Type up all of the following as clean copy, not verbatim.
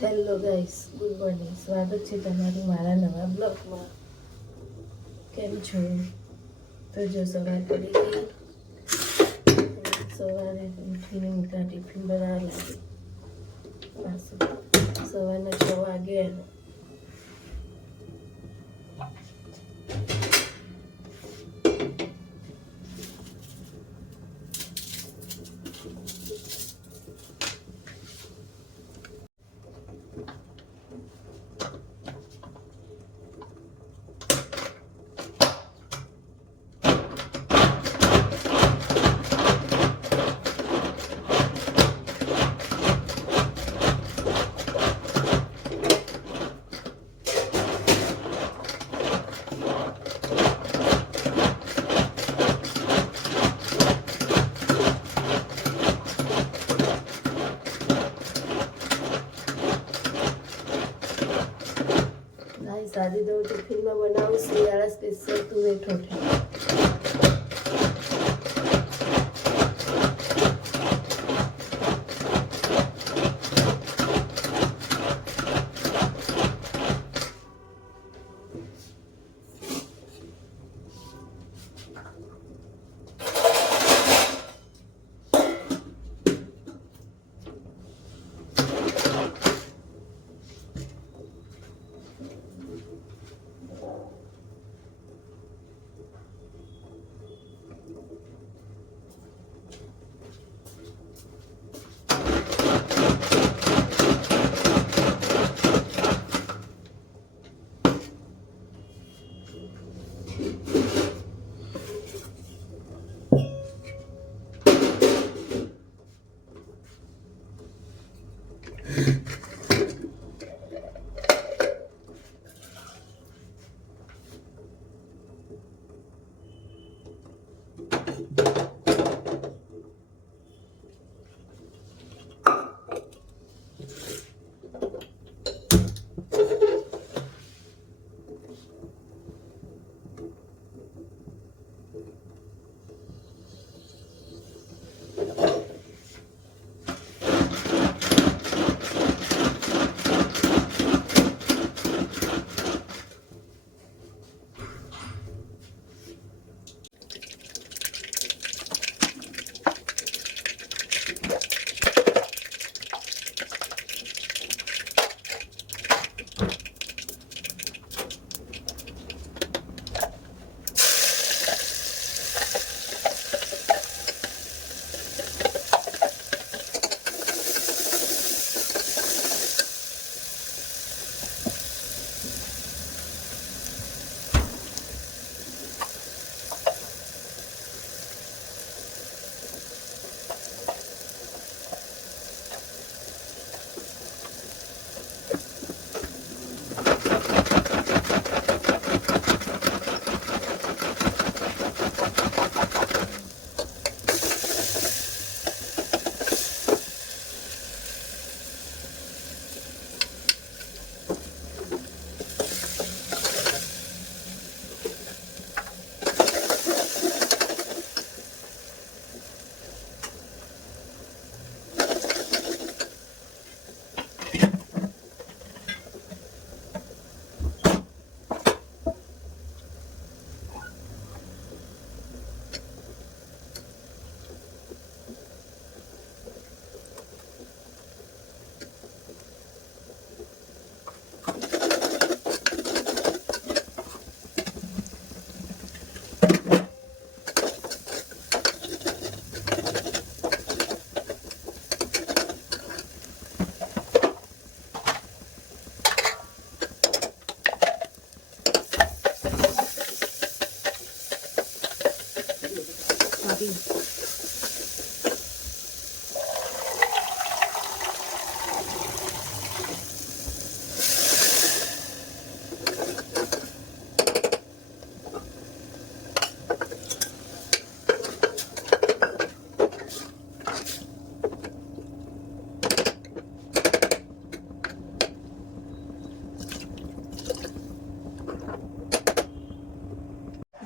Hello guys, good morning. સ્વાગત છે તમારું મારા નવા બ્લોગમાં. કેમ છો? તો જો સવાર પડી ગઈ. સવારે ઉઠીને મોટા ટિફિન બનાવવા લાગી. પાછું સવારના 6 વાગે. સાદી દઉં ટિફિનમાં બનાવું શિયાળા સ્પેશિયલ તુવેર ઠોઠી.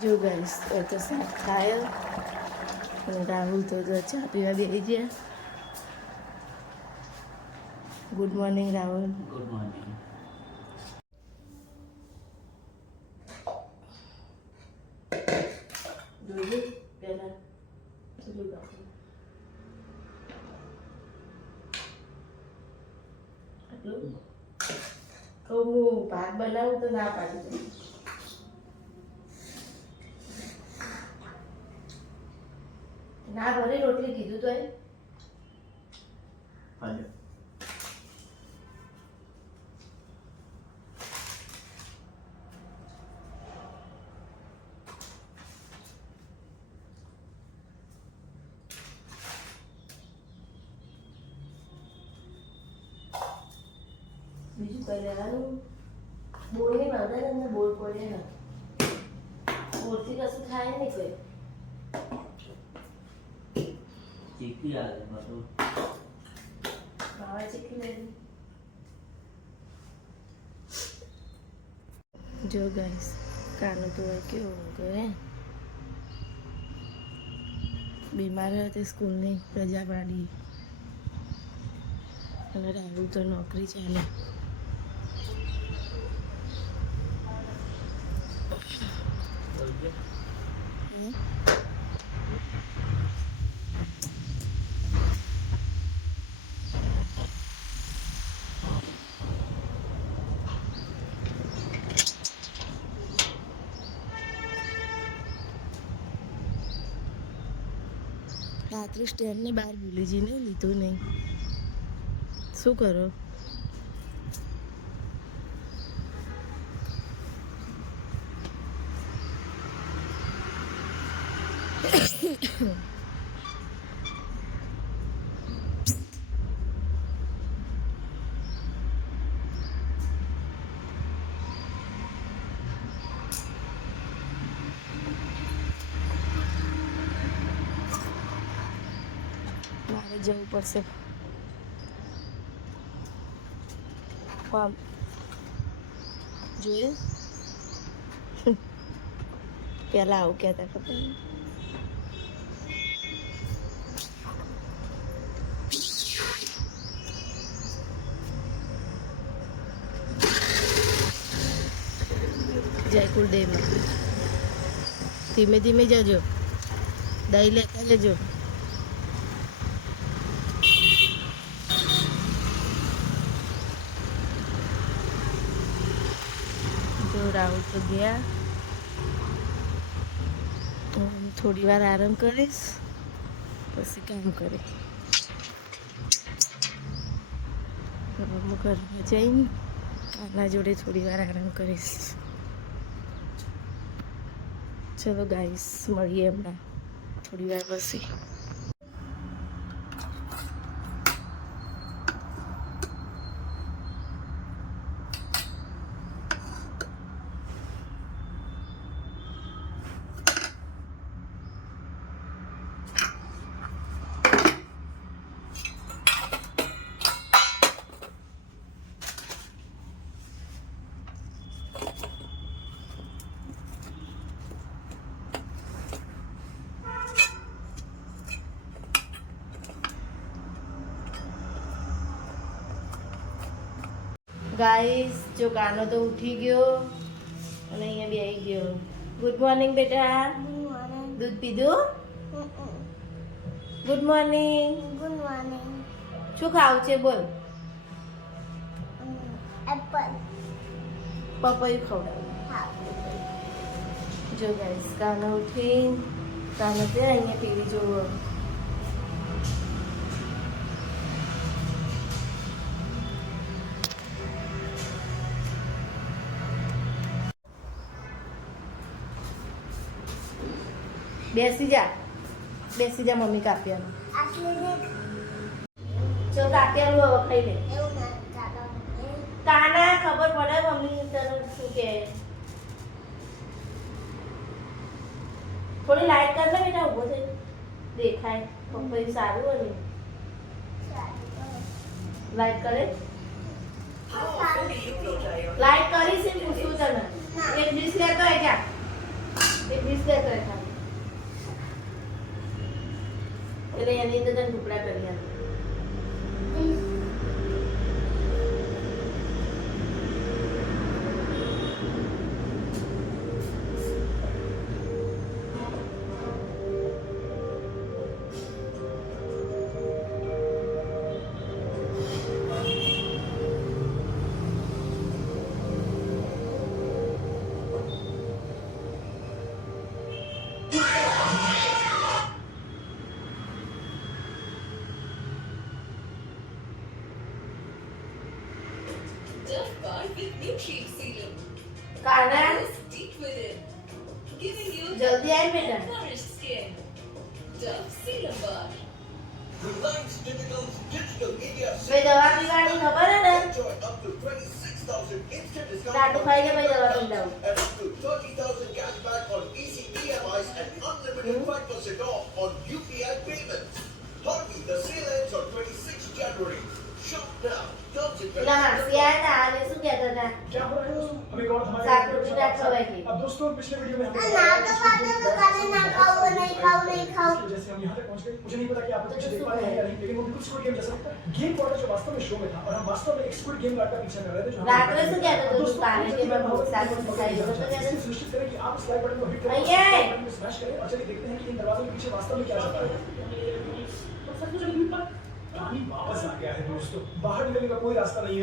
જો ગાઈસ, તો શાક ખાયા અને રાહુલ તો ચા પીવા બેસી ગયા. Good morning Rahul. Good morning. જોયું પહેલા ચલો બાપુ આટલું કહું હું ભાત બનાવું તો ના પાડી દઉં. ના ભરી રોટલી કીધું તો એ હાલો. બીજું કઈ લેવાનું બોરની વાંધા ને બોર પડે ને બોરથી કશું થાય નહીં કોઈ. ચીકી આવે બધું. બાવા ચીકી લેવી. જો ગાઈસ કાનો તો કેવો ઊંઘે બીમાર હતી સ્કૂલની રજા પાડી અને રાહુલ તો નોકરી ચાલે. રાત્રે સ્ટેન્ડની બહાર ભૂલી જઈને લીધું નહીં. શું કરો? મારે જવું પડશે. જોયું પેલા આવું કહેતા ખબર જયકુલ ડેમાં ધીમે ધીમે જજો. દહીં લેતા લેજો. રાહુલ તો ગયા. થોડી વાર આરામ કરીશ પછી કામ કરે. હું ઘરમાં જઈને કાના જોડે થોડી વાર આરામ કરીશ. ચલો ગાઈસ મળીએ હમણાં થોડી વાર પછી. ગાઈસ જો કાનો તો ઉઠી ગયો અને અહીંયા બેસી ગયો. ગુડ મોર્નિંગ બેટા. દૂધ પીધું? Good morning. Good morning. શું ખાવું છે બોલ? એપલ. પપૈયું ખવડાવું. જો ગાઈસ કાનો ઉઠી કાનો તે અહીંયા ટીવી જોવો. બેસી જા મમ્મી કાપ્યાનું. જો કાપ્યાનું હવે ખાઈ લે. કાના ખબર પડે મમ્મી તને શું કે. થોડી લાઈટ કર લે બેટા ઊભો થઈ દેખાય. પપ્પા સારું હોય ને લાઈટ કરે. લાઈટ કરી છે પૂછું તને. એક ડીશ લેતો હોય જા. એક ડીશ લેતો હોય ખાલી. એટલે એની અંદર તને ટુકડા કરી આપે. Dove Bar with Nutrient Serum. Kana Deep within, giving you જલ્દી આય બેટા nourished skin. Dove Serum Bar. Reliance Digital's Digital India ભાઈ દવા પીવાની ખબર હે ને enjoy up to 26,000 instant discount laddu on ખાઈ લે ભાઈ દવા પી દઉં and up to 30,000 cash back on easy EMIs and unlimited 5% off on UPI payments. Hurry, the sale ends on 26 January. Shop now. Terms and પેલા માસી આયા હતા અને શું કહેતા હતા क्या हो रहा है दोस्तों? हमें एक और हमारे सात रोटी ना खवाए थे। अब दोस्तों पिछले वीडियो में हमने ना तो बात तो खाने ना खाओ नहीं खाओ नहीं खाओ जैसे हम यहाँ तक पहुँच गए मुझे नहीं पता कि आप लोग पीछे देख पा रहे हैं या नहीं लेकिन वो बिल्कुल स्क्विड गेम जैसा लगता है गेम वाला जो वास्तव में शो में था और हम वास्तव में एक स्क्विड गेम का पीछे कर रहे थे जो हम- रात में से क्या था? अब दोस्तों, पानी के बाद बहुत सारे बहुत दिखाई देते थे। इसलिए सुनिश्चित करें कि आप इस लाइक बटन को हिट करें भैया! बटन को स्मैश करें और चलिए देखते हैं कि इन दरवाजों के पीछे वास्तव में क्या चल रहा है और सब कुछ अभी पर पानी वापस आ गया है दोस्तों बाहर निकलने का कोई रास्ता नहीं है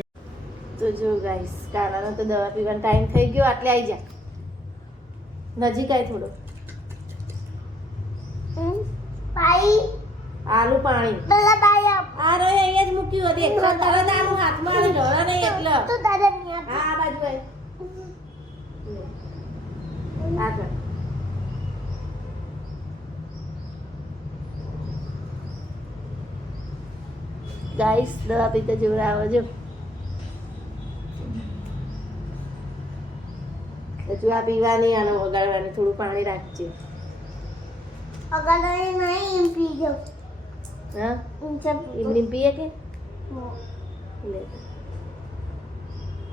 તો જો ગાઈસ કાનાનો તો દવા પીવાનો ટાઈમ થઈ ગયો આટલે આવી જા નજીક આય થોડો भाई આલુ પાણી तला भाई આ રે અહીંયા જ મૂક્યું હતું એકલા તરત આનું હાથમાં આને ઢોળા નહીં એટલે तो दादा नहीं आता હા આ બાજુ આય આગળ ગાઈસ દવા પીતા જોરાવો જો હજુ આ પીવાની આને વગાડવાની થોડું પાણી રાખજે अगर नहीं पी जाओ હા इन सब એમની પીએ કે લે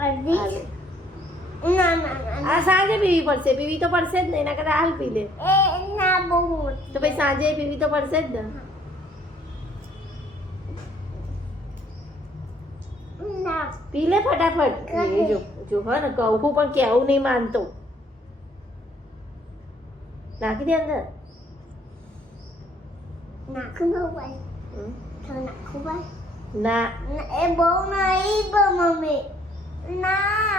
अर्धी હાલે. ना ना ना આ સાંજે પીવી તો પડશે જ ને એના કરતા હાલ પી લે ए ना बहुत તો ભાઈ સાંજે પીવી તો પડશે જ ને ना પી લે ફટાફટ એ જો જો હા ને કહું પણ કેવું નહીં માનતો નાખી દે અંદર ना खुदा भाई હમ. तो ना खुदा ના ए बहु नहीं बा मम्मी ना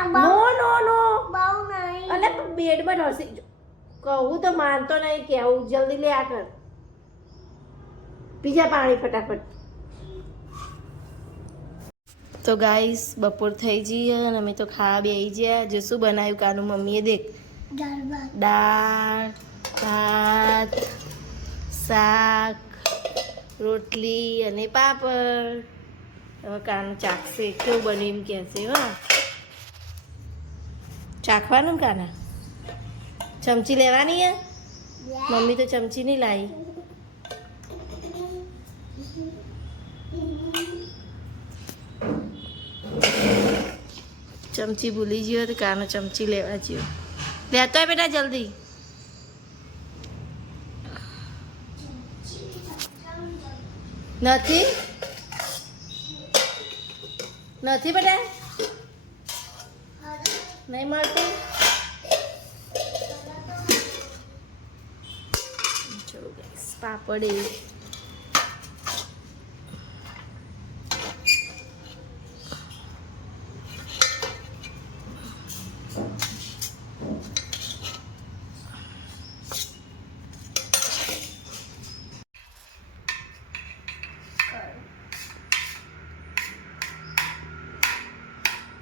નો बहु નો નો बहु नहीं અને બેડમાં ઢસી કહું તો માનતો નહીં કેવું જલ્દી લે આ કર પીજા પાણી ફટાફટ તો ગાઈસ બપોર થઈ જઈએ અને અમે તો ખાવા બેસી ગયા જો શું બનાવ્યું કાનું મમ્મીએ દેખ दाल भात દાળ ભાત શાક રોટલી અને પાપડ હવે કાનું ચાખશે કેવું બન્યું એમ કહેશે હા ચાખવાનું ને કાના ચમચી લેવાની હે મમ્મી તો ચમચી નહીં લાવી ચમચી ભૂલી ગયો તો કાનો ચમચી લેવા ગયો લેતો હોય બેટા જલ્દી નથી નથી બેટા નહીં મળતું જો guys, પાપડ એ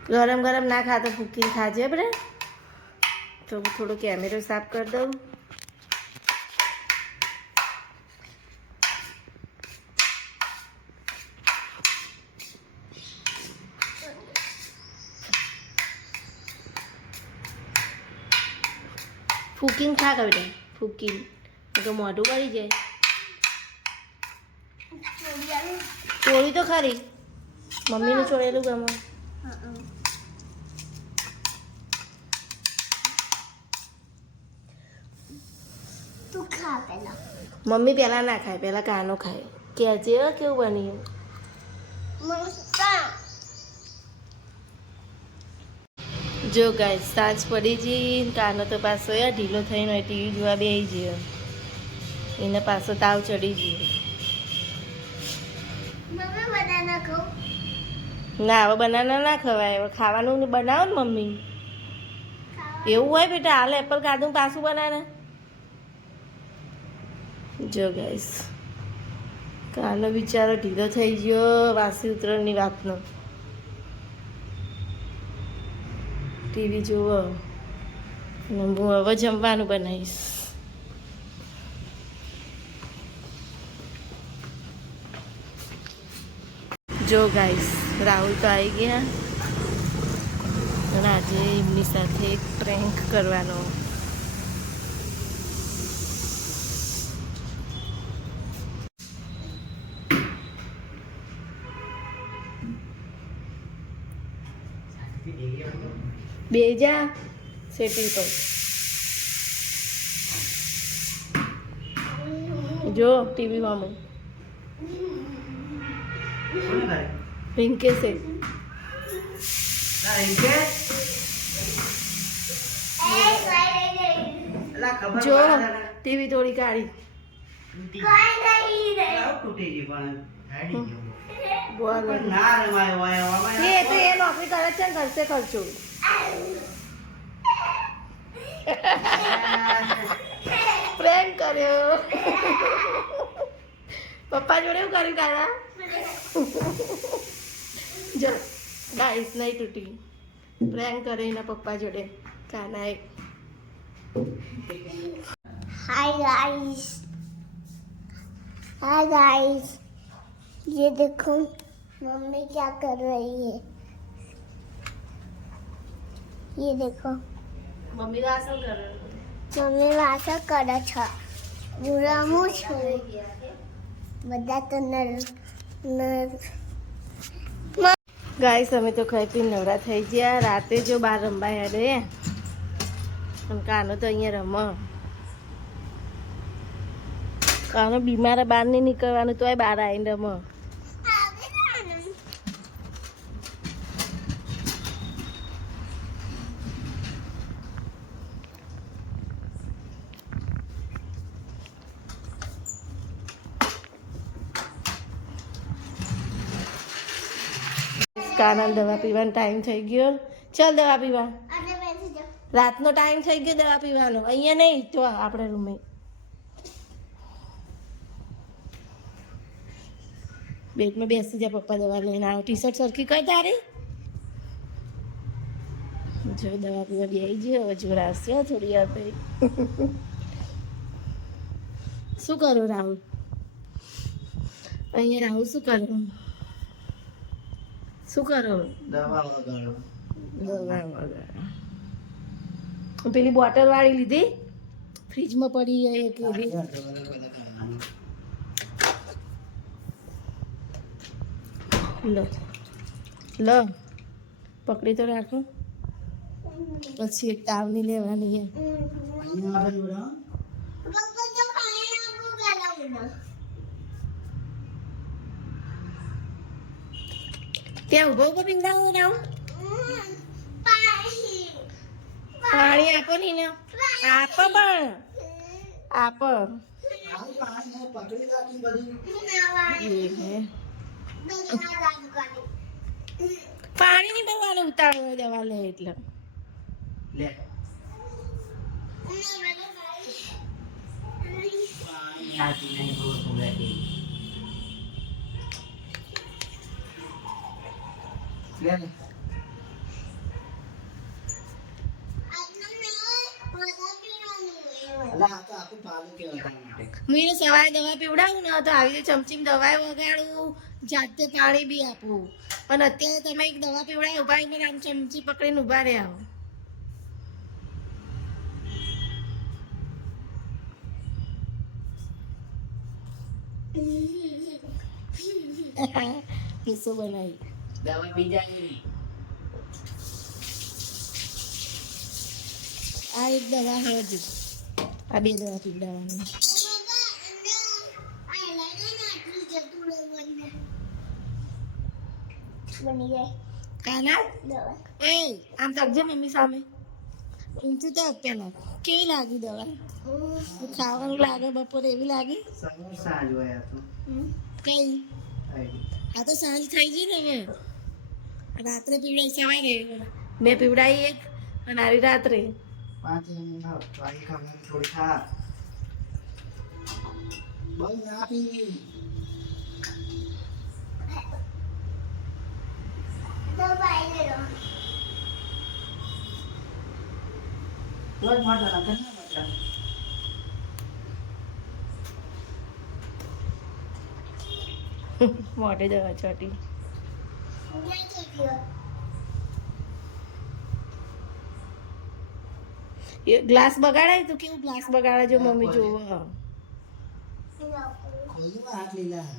ગરમ ગરમ ના ખાતો ફૂકીને ખાજે બરે તો હું થોડો કેમેરો સાફ કરી દઉં ફૂકીને ખા કે બેટા ફૂકીને તો મોઢું કરી જાય ચોળી તો ખરી મમ્મીનું ચોળેલું ગમે तू खा पहला મમ્મી પહેલાં ના ખાય પહેલાં કાનો ખાય કહેજે હો કેવું બન્યું मस्ता જો ગાય સાંજ પડી જઈ કાનો તો પાછો ઢીલો થઈને ટીવી જોવા બેસી ગયો એને પાછો તાવ ચડી ગયો मम्मी बनाना खाओ ના હવે બનાના ના ખવાય હવે ખાવાનું ને બનાવો ને મમ્મી એવું હોય બેટા હાલ એપલ ખાધું પાછું બનાને જો ગાઈસ કાનો બિચારો ઢીલો થઈ ગયો વાસી ઉતરણની વાતનો ટીવી જુઓ અને હું હવે જમવાનું બનાવીશ. જો ગાઈસ રાહુલ તો આવી ગયા અને આજે એમની સાથે એક પ્રેન્ક કરવાનો. બેજા સેટિંગ તો જો ટીવી માં રિંકે છે જો ટીવી થોડી કાઢી બોલ એ તો એ નોકરી કરે છે ને કરશે ખર્ચો. પ્રેમ કર્યો પપ્પા જોડે એવું કર્યું કાકા. જો ગાઈસ નહીં તૂટી પ્રેન્ક કરે એના પપ્પા જોડે કાનાએ. हाय गाइस ये देखो मम्मी क्या कर रही है. ये देखो મમ્મી વાસણ કરે મમ્મી વાસણ કરે છે. પૂરા હું છું બધા તો ગાઈસ અમે તો ખાઈ પીને નવરા થઈ ગયા. રાતે જો બહાર રમવા હેડે અને કાનો તો અહીંયા રમ. કાનો બીમાર બહાર નહીં નીકળવાનું તોય બહાર આવીને રમ. કાના દવા પીવાનો ટાઈમ થઈ ગયો. ચાલ દવા પીવા. રાતનો ટાઈમ થઈ ગયો દવા પીવાનો. અહીંયા નહીં તો આપણે રૂમે. બેડમાં બેસી જા પપ્પા દવા લઈને આવો. ટી શર્ટ સરખી કર તારી. જો દવા પીવા બેસી ગયો. હવે જોરાશે થોડી વાર પછી. શું કરો રાહુલ? અહીંયા રાહુલ શું કરો? શું કરો? દવા વગાડો. દવા વગાડો. પેલી બોટલ વાળી લીધી ફ્રીજમાં પડી એક લીધી. લો લો પકડી તો રાખો પછી એક તાવની લેવાની. ત્યાં ઉભો ઉભો પીંડાવો રાવ. પાણી આપો ને આપો પણ આપો. પાણી ની બહુ ઉતારો દવા લે એટલે લે આતી નહીં બહુ સુંદર લે લે હું એને સવારે દવા પીવડાવું ને તો આવી રીતે ચમચીમ દવા વગાડું, જાતે પાણી બી આપું. અને અત્યારે તમે એક દવા પીવડાવી ઉભા રહીને આમ ચમચી પકડીને ઉભા રહ્યા આવો. શું બનાવી દવા પી જાય. આ એક દવા હજ આ બે દવા પીવડાવવાની. બની જાય કાના દવા. એ આમ તકજે મમ્મી સામે. ઊંચું તો પેલા કેવી લાગી દવા? ખાવાનું લાગે બપોરે એવી લાગી? સમોસા જોયા તો કઈ આ તો સાંજ થઈ ગઈ ને હવે. રાત્રે પીવડાવી સવારે મેં પીવડાવી એક અને આવી રાત્રે 5 મિનિટ વાઈ ખાવાનું થોડી ખા બસ આપી દવા આવી લો તો જ મોટા ના ઘરના મોટા. મોઢે દવા ચોટી. એ ગ્લાસ બગાડાય તો કેવું ગ્લાસ બગાડે જો મમ્મી જોવો. ખોલ્યું હાથ લીલા.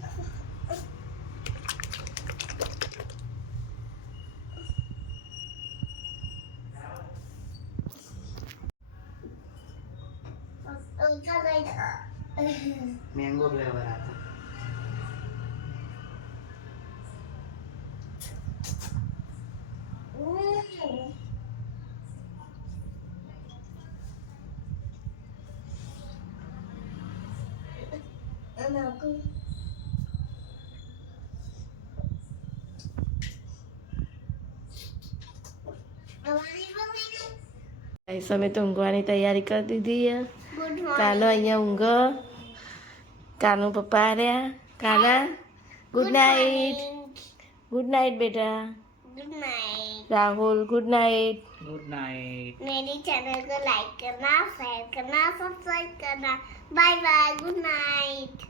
મેંગો ફ્લેવર આ તો. ગાઈસ, અમે તો ઊંઘવાની તૈયારી કરી દીધી છે. કાલો અહીંયા ઊંઘ. કાનું પપ્પા આવ્યા. Kana good night. Good night બેટા. Good night. Rahul good night. Good night. मेरी चैनल को लाइक करना, शेयर करना, सब्सक्राइब करना। Bye bye, good night.